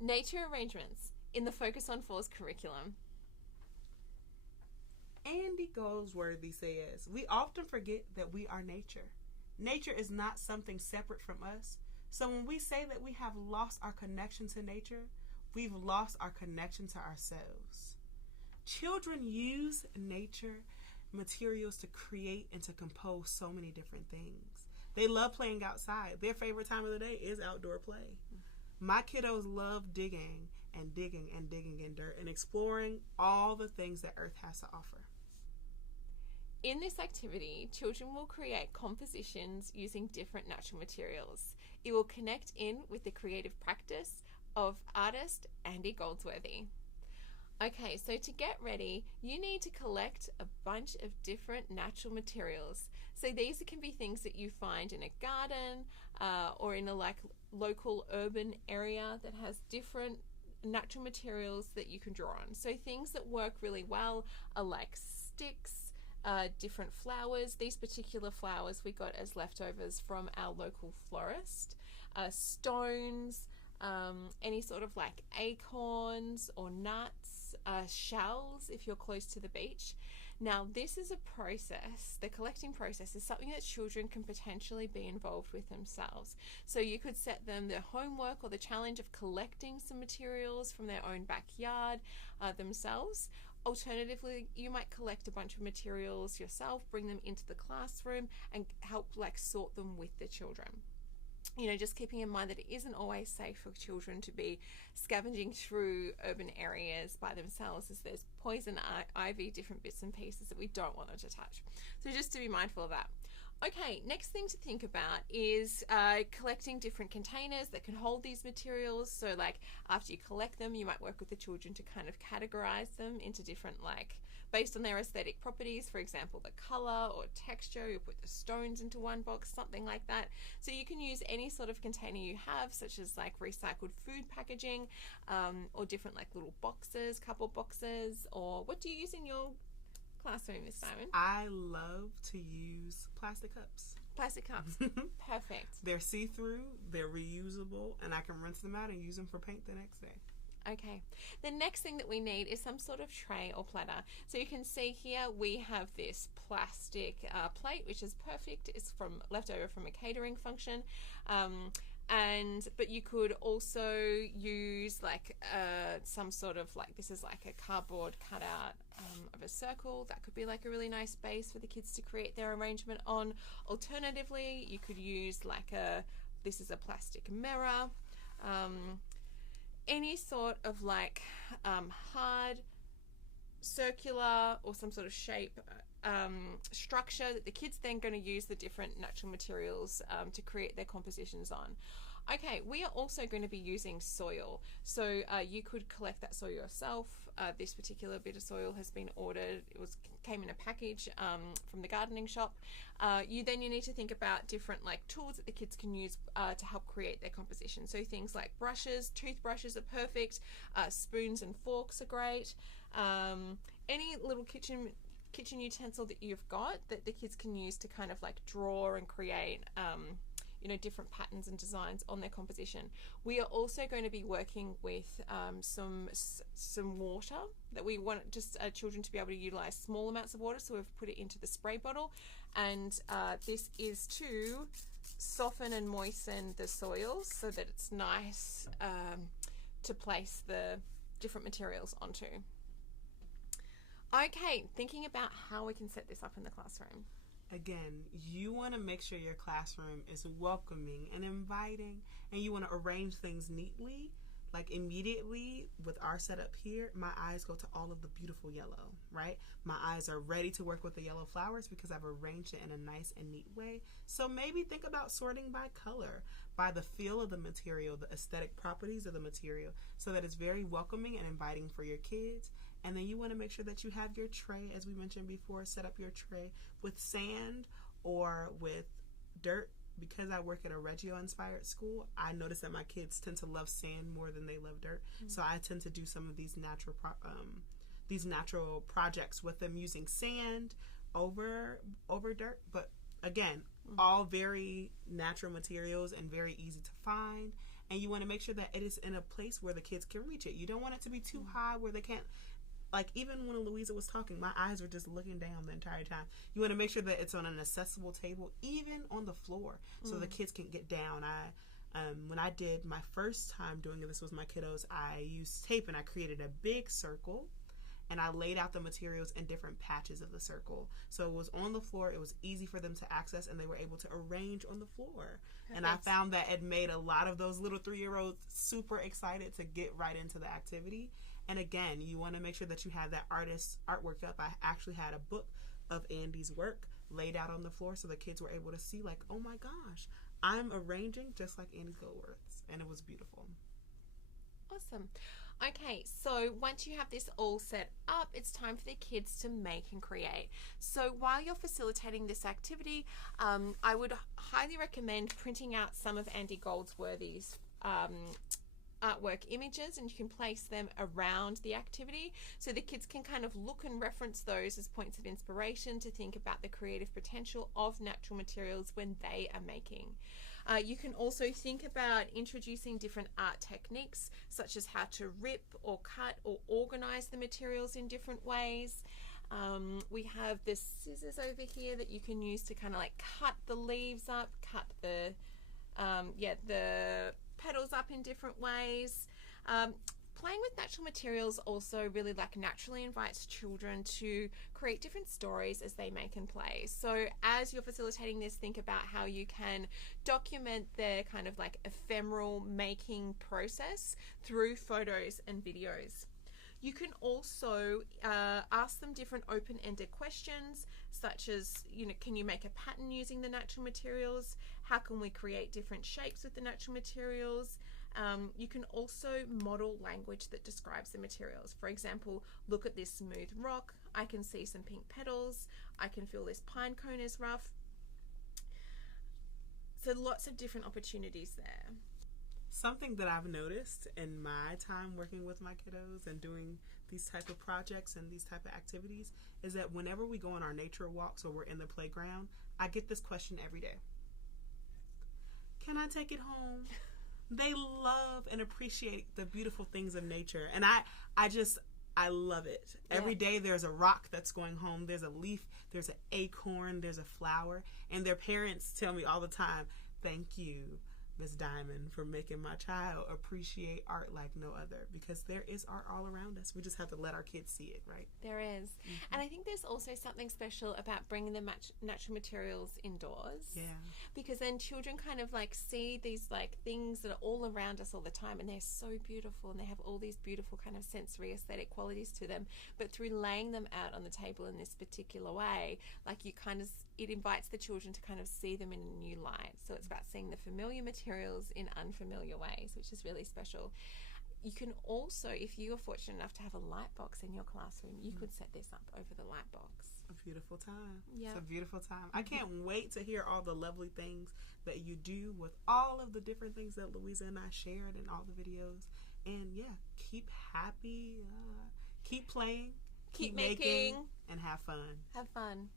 Nature arrangements in the Focus on Falls curriculum. Andy Goldsworthy says, we often forget that we are nature. Nature is not something separate from us. So when we say that we have lost our connection to nature, we've lost our connection to ourselves. Children use nature materials to create and to compose so many different things. They love playing outside. Their favorite time of the day is outdoor play. My kiddos love digging and digging and digging in dirt and exploring all the things that Earth has to offer. In this activity, children will create compositions using different natural materials. It will connect in with the creative practice of artist Andy Goldsworthy. Okay, so to get ready, you need to collect a bunch of different natural materials. So these can be things that you find in a garden or in a local urban area that has different natural materials that you can draw on. So things that work really well are like sticks, different flowers. These particular flowers we got as leftovers from our local florist. Stones, any sort of like acorns or nuts, shells if you're close to the beach. Now this is a process, the collecting process is something that children can potentially be involved with themselves. So you could set them the homework or the challenge of collecting some materials from their own backyard themselves. Alternatively, you might collect a bunch of materials yourself, bring them into the classroom and help like sort them with the children. Just keeping in mind that it isn't always safe for children to be scavenging through urban areas by themselves, as there's poison ivy, different bits and pieces that we don't want them to touch. So just to be mindful of that. Okay, next thing to think about is collecting different containers that can hold these materials. So like after you collect them, you might work with the children to kind of categorize them into different, like based on their aesthetic properties, for example, the color or texture. You put the stones into one box, something like that. So you can use any sort of container you have, such as like recycled food packaging or different like little boxes, cardboard boxes, or what do you use in your classroom, Miss Simon? I love to use plastic cups. Plastic cups. Perfect. They're see-through, they're reusable, and I can rinse them out and use them for paint the next day. Okay, the next thing that we need is some sort of tray or platter. So you can see here we have this plastic plate, which is perfect. It's leftover from a catering function. But you could also use like some sort of like, this is like a cardboard cutout of a circle. That could be like a really nice base for the kids to create their arrangement on. Alternatively, you could use like this is a plastic mirror. Any sort of like hard, circular or some sort of shape structure that the kids then going to use the different natural materials to create their compositions on. Okay, we are also going to be using soil. So you could collect that soil yourself. This particular bit of soil has been ordered. Came in a package from the gardening shop. You need to think about different like tools that the kids can use to help create their composition. So things like brushes, toothbrushes are perfect. Spoons and forks are great. Any little kitchen utensil that you've got that the kids can use to kind of like draw and create different patterns and designs on their composition. We are also going to be working with some water that we want just children to be able to utilize small amounts of water, so we've put it into the spray bottle, and this is to soften and moisten the soils so that it's nice to place the different materials onto. Okay, thinking about how we can set this up in the classroom. Again, you want to make sure your classroom is welcoming and inviting, and you want to arrange things neatly. Like immediately with our setup here, my eyes go to all of the beautiful yellow, right? My eyes are ready to work with the yellow flowers because I've arranged it in a nice and neat way. So maybe think about sorting by color, by the feel of the material, the aesthetic properties of the material, so that it's very welcoming and inviting for your kids. And then you want to make sure that you have your tray, as we mentioned before, set up your tray with sand or with dirt. Because I work at a Reggio-inspired school, I notice that my kids tend to love sand more than they love dirt. Mm-hmm. So I tend to do some of these natural projects with them using sand over dirt. But again, all very natural materials and very easy to find. and you want to make sure that it is in a place where the kids can reach it. You don't want it to be too high where they can't. Like, even when Louisa was talking, my eyes were just looking down the entire time. You want to make sure that it's on an accessible table, even on the floor, so the kids can get down. When I did my first time doing this with my kiddos, I used tape and I created a big circle, and I laid out the materials in different patches of the circle. So it was on the floor, it was easy for them to access, and they were able to arrange on the floor. Perfect. And I found that it made a lot of those little 3-year-olds super excited to get right into the activity. And again, you want to make sure that you have that artist's artwork up. I actually had a book of Andy's work laid out on the floor so the kids were able to see, like, oh my gosh, I'm arranging just like Andy Goldworth's. And it was beautiful. Awesome. Okay, so once you have this all set up, it's time for the kids to make and create. So while you're facilitating this activity, I would highly recommend printing out some of Andy Goldsworthy's artwork images, and you can place them around the activity so the kids can kind of look and reference those as points of inspiration to think about the creative potential of natural materials when they are making. You can also think about introducing different art techniques, such as how to rip or cut or organize the materials in different ways. We have the scissors over here that you can use to kind of like cut the leaves up, cut the petals up in different ways. Playing with natural materials also really naturally invites children to create different stories as they make and play. So as you're facilitating this, think about how you can document their kind of like ephemeral making process through photos and videos. You can also ask them different open-ended questions, such as, can you make a pattern using the natural materials? How can we create different shapes with the natural materials? You can also model language that describes the materials. For example, look at this smooth rock. I can see some pink petals. I can feel this pine cone is rough. So lots of different opportunities there. Something that I've noticed in my time working with my kiddos and doing these type of projects and these type of activities is that whenever we go on our nature walks or we're in the playground, I get this question every day. Can I take it home? They love and appreciate the beautiful things of nature. And I love it. Yeah. Every day there's a rock that's going home. There's a leaf. There's an acorn. There's a flower. And their parents tell me all the time, thank you, Miss Diamond, for making my child appreciate art like no other, because there is art all around us. We just have to let our kids see it, right? There is. Mm-hmm. And I think there's also something special about bringing the natural materials indoors. Yeah. Because then children kind of like see these like things that are all around us all the time, and they're so beautiful, and they have all these beautiful kind of sensory aesthetic qualities to them. But through laying them out on the table in this particular way, like it invites the children to kind of see them in a new light. So it's about seeing the familiar materials in unfamiliar ways, which is really special. You can also, if you are fortunate enough to have a light box in your classroom, you could set this up over the light box. A beautiful time. Yeah. It's a beautiful time. I can't wait to hear all the lovely things that you do with all of the different things that Louisa and I shared in all the videos. And yeah, keep happy, keep playing, keep making, and have fun. Have fun.